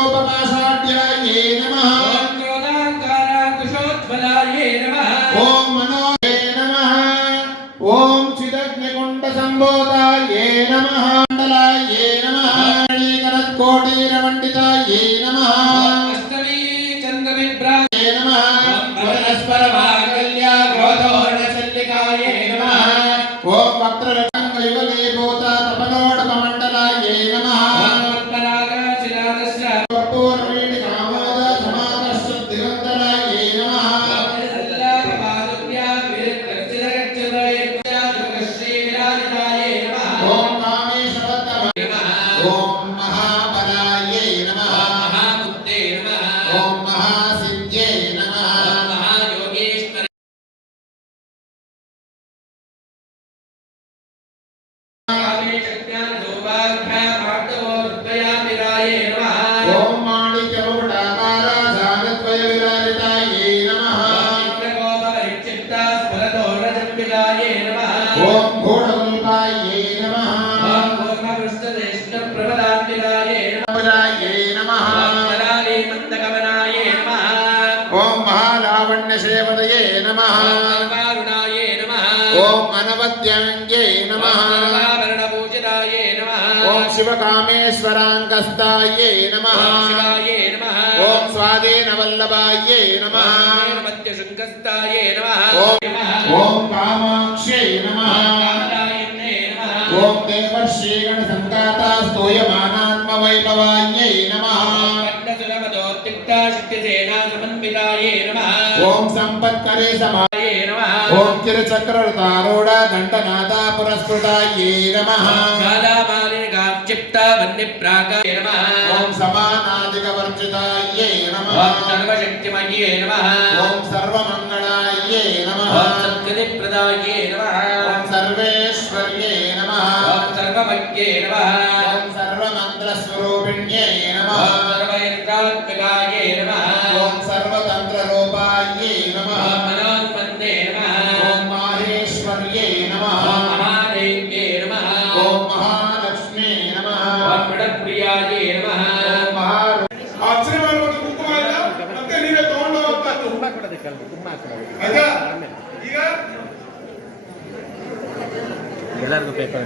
उपमासाढ्याये नमः। ओम क्रोधाकाराकुशोज्ज्वलाये नमः। ओम मनोये नमः। ओम चिदग्निकुण्डसम्भूताये नमः। मण्डलाये नमः। कोटिरमण्डिताये नमः। अष्टमी चन्द्रविभ्राये नमः। परस्परमाङ्गल्य क्रोधोर्णचल्लिकाये नमः। ओम वक्त्ररङ्गयुगलीभूता तपनोडकमण्डलाये नमः। ओम महाबलाये नमः। महाबुद्धे नमः। ओम महासिद्ध्ये नमः। महायोगेश्वर ओम माणिक्यमुकुटाकाराजानद्वयविराजिताये नमः। ओम घोड़गुल्पाये नमः। नमः। ओम महालावण्यसेवदये नमः। ओम अनवद्यङ्गे नमः। ओम शिवकामेश्वराङ्कस्ताये नमः। ओम स्वाधीनवल्लभाये नमः। ओम कामाक्ष्यै नमः। ओम देवर्षिगणसङ्कातास्तूयमानात्मवैभवायै नमः। ओम संपत्करे समाये नमः। ओम चिरचक्ररतारूढ दण्डनादा पुरस्कृताये नमः। ओम समानादिकवर्जिताये नमः। सर्वशक्तिमये नमः। ओम सर्वमङ्गलाये नमः। सद्गतिप्रदाये नमः। ओम सर्वेश्वर्ये नमः। ओम सर्वमज्ञे नमः। ओम सर्वमन्त्रस्वरूपिण्ये नमः। सर्वयन्त्रात्मकाये नमः। ओम सर्वतन्त्ररूपाये नमः। मनोन्मन्ते नमः। ओम माहेश्वर्ये नमः। महादेव्ये नमः। ओम महालक्ष्मी नमः। ओम प्रणप्रियाये नमः। ओम ಆಶ್ಚರ್ಯವಾಗುವಂತ ಕುಂಕುಮ ಇಲ್ಲ ಮತ್ತೆ ನೀವೇ ತಗೊಂಡು ಹೋಗ್ತಾ ಆಯ್ತಾ ಈಗ ಎಲ್ಲರಿಗೂ ಪೇಪರ್